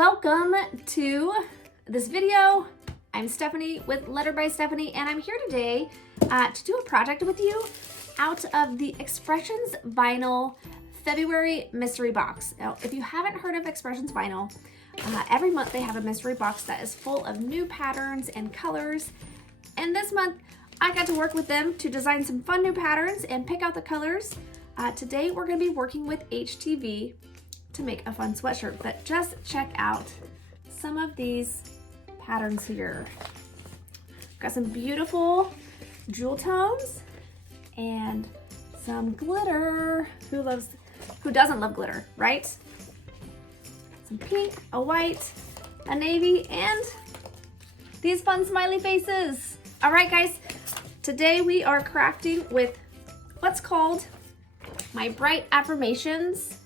Welcome to this video. I'm Stephanie with Letter by Stephanie, and I'm here today to do a project with you out of the Expressions Vinyl February mystery box. Now, if you haven't heard of Expressions Vinyl, every month they have a mystery box that is full of new patterns and colors. And this month, I got to work with them to design some fun new patterns and pick out the colors. Today, we're gonna be working with HTV to make a fun sweatshirt, but just check out some of these patterns here. Got some beautiful jewel tones and some glitter. Who doesn't love glitter, right? Some pink, a white, a navy, and these fun smiley faces. All right, guys, today we are crafting with what's called my Bright Affirmations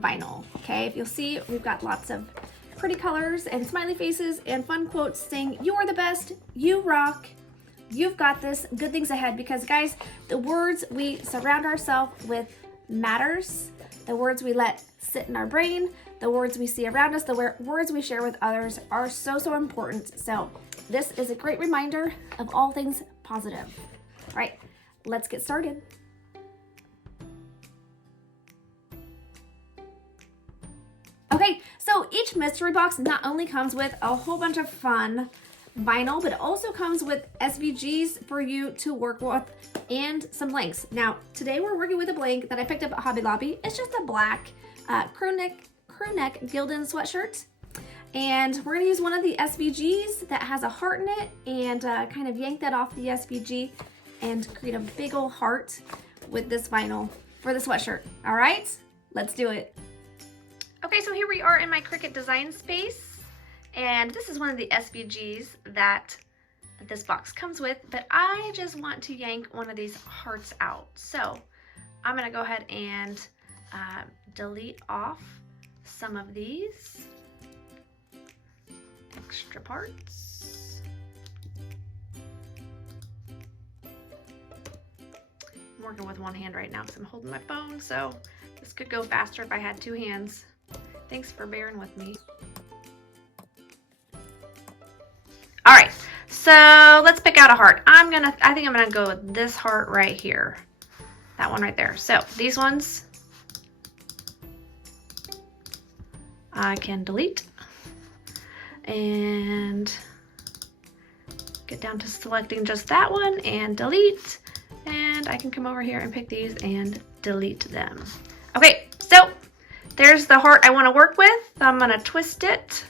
vinyl. Okay, if you'll see, we've got lots of pretty colors and smiley faces and fun quotes saying, "You are the best, you rock, you've got this, good things ahead." Because guys, the words we surround ourselves with matters. The words we let sit in our brain, the words we see around us, the words we share with others are so important. So this is a great reminder of all things positive. All right, let's get started. Okay, so each mystery box not only comes with a whole bunch of fun vinyl, but it also comes with SVGs for you to work with and some blanks. Now, today we're working with a blank that I picked up at Hobby Lobby. It's just a black crew neck Gildan sweatshirt. And we're gonna use one of the SVGs that has a heart in it and kind of yank that off the SVG and create a big old heart with this vinyl for the sweatshirt. All right, let's do it. Okay, so here we are in my Cricut design space, and this is one of the SVGs that this box comes with, but I just want to yank one of these hearts out. So I'm gonna go ahead and delete off some of these extra parts. I'm working with one hand right now because I'm holding my phone, so this could go faster if I had two hands. Thanks for bearing with me. All right, so let's pick out a heart. I think I'm gonna go with this heart right here. That one right there. So these ones I can delete and get down to selecting just that one and delete. And I can come over here and pick these and delete them. Okay, so there's the heart I want to work with. I'm going to twist it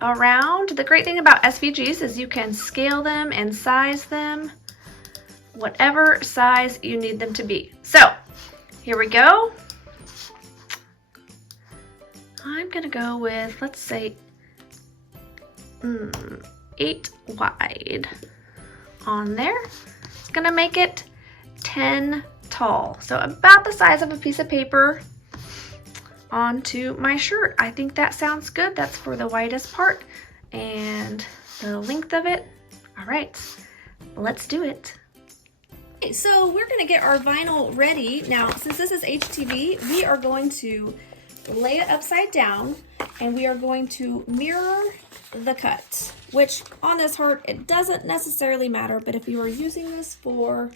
around. The great thing about SVGs is you can scale them and size them whatever size you need them to be. So here we go. I'm going to go with, let's say, 8 wide on there. It's going to make it 10 tall. So about the size of a piece of paper onto my shirt. I think that sounds good. That's for the widest part and the length of it. All right, let's do it. Okay, so we're gonna get our vinyl ready. Now, since this is HTV, we are going to lay it upside down and we are going to mirror the cut, which on this heart, it doesn't necessarily matter, but if you are using this for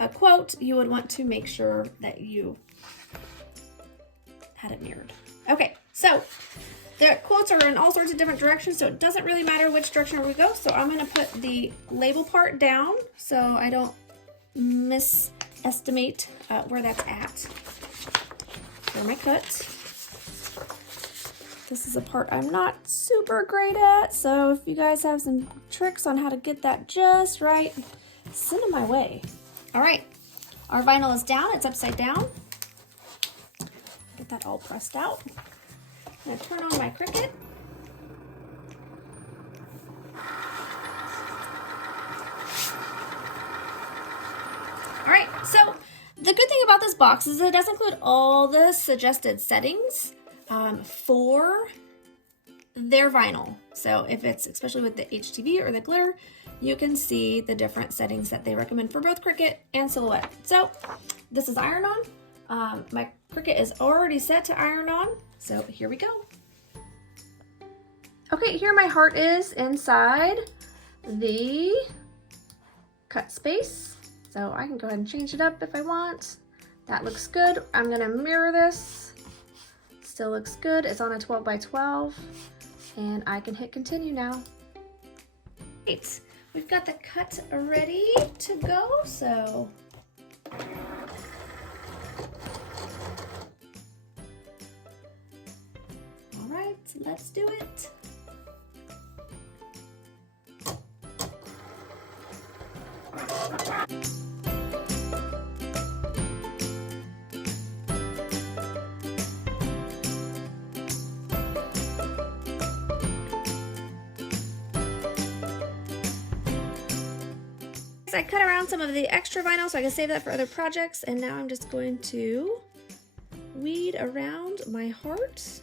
a quote, you would want to make sure that you had it mirrored. Okay, so the quotes are in all sorts of different directions, so it doesn't really matter which direction we go. So I'm gonna put the label part down so I don't misestimate where that's at for my cut. This is a part I'm not super great at, so if you guys have some tricks on how to get that just right, send them my way. All right, our vinyl is down, it's upside down. Get that all pressed out. I'm gonna turn on my Cricut. All right, so the good thing about this box is it does include all the suggested settings for their vinyl. So if it's, especially with the HTV or the glitter, you can see the different settings that they recommend for both Cricut and Silhouette. So this is iron on. My Cricut is already set to iron on, So here we go. Okay, here my heart is inside the cut space. So I can go ahead and change it up if I want. That looks good. I'm gonna mirror this. Still looks good. It's on a 12 by 12 and I can hit continue now. Great. We've got the cut ready to go, so. All right, let's do it. I cut around some of the extra vinyl so I can save that for other projects, and now I'm just going to weed around my heart.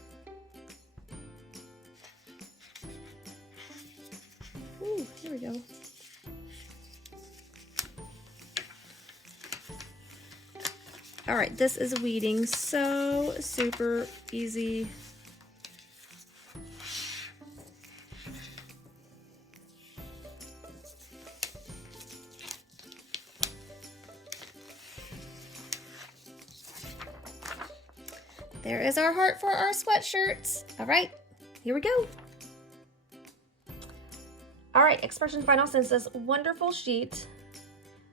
Ooh, here we go. All right, this is weeding so super easy. There is our heart for our sweatshirts. All right, here we go. All right, Expressions Vinyl sends this wonderful sheet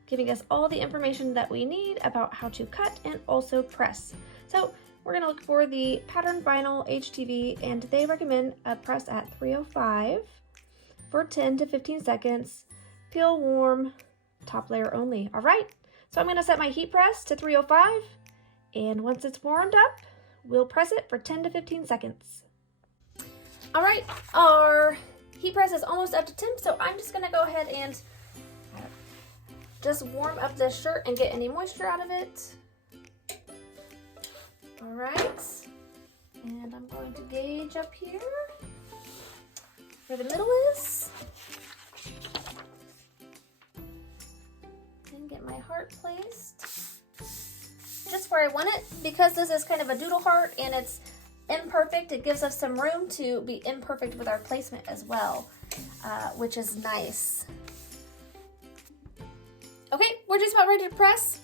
giving us all the information that we need about how to cut and also press. So we're gonna look for the pattern vinyl HTV, and they recommend a press at 305 for 10 to 15 seconds, peel warm, top layer only. All right, so I'm gonna set my heat press to 305, and once it's warmed up, we'll press it for 10 to 15 seconds. All right, our heat press is almost up to temp, so I'm just gonna go ahead and just warm up this shirt and get any moisture out of it. All right, and I'm going to gauge up here where the middle is and get my heart placed just where I want it. Because this is kind of a doodle heart and it's imperfect, it gives us some room to be imperfect with our placement as well, which is nice. Okay, we're just about ready to press.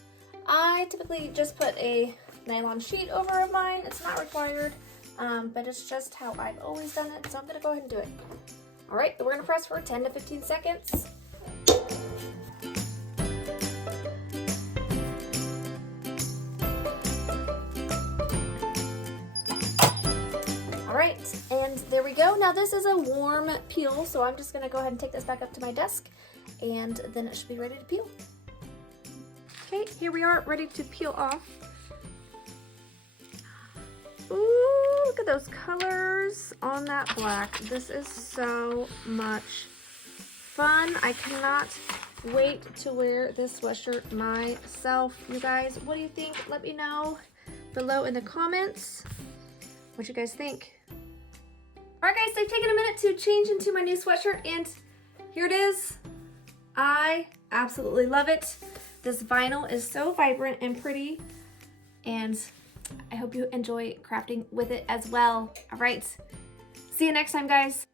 I typically just put a nylon sheet over mine. It's not required, but it's just how I've always done it, so I'm gonna go ahead and do it. All right, we're gonna press for 10 to 15 seconds. All right, and there we go. Now this is a warm peel, so I'm just gonna go ahead and take this back up to my desk, and then it should be ready to peel. Okay, here we are, ready to peel off. Ooh, look at those colors on that black. This is so much fun. I cannot wait to wear this sweatshirt myself. You guys, what do you think? Let me know below in the comments what you guys think. All right, guys, I've taken a minute to change into my new sweatshirt, and here it is. I absolutely love it. This vinyl is so vibrant and pretty, and I hope you enjoy crafting with it as well. All right, see you next time, guys.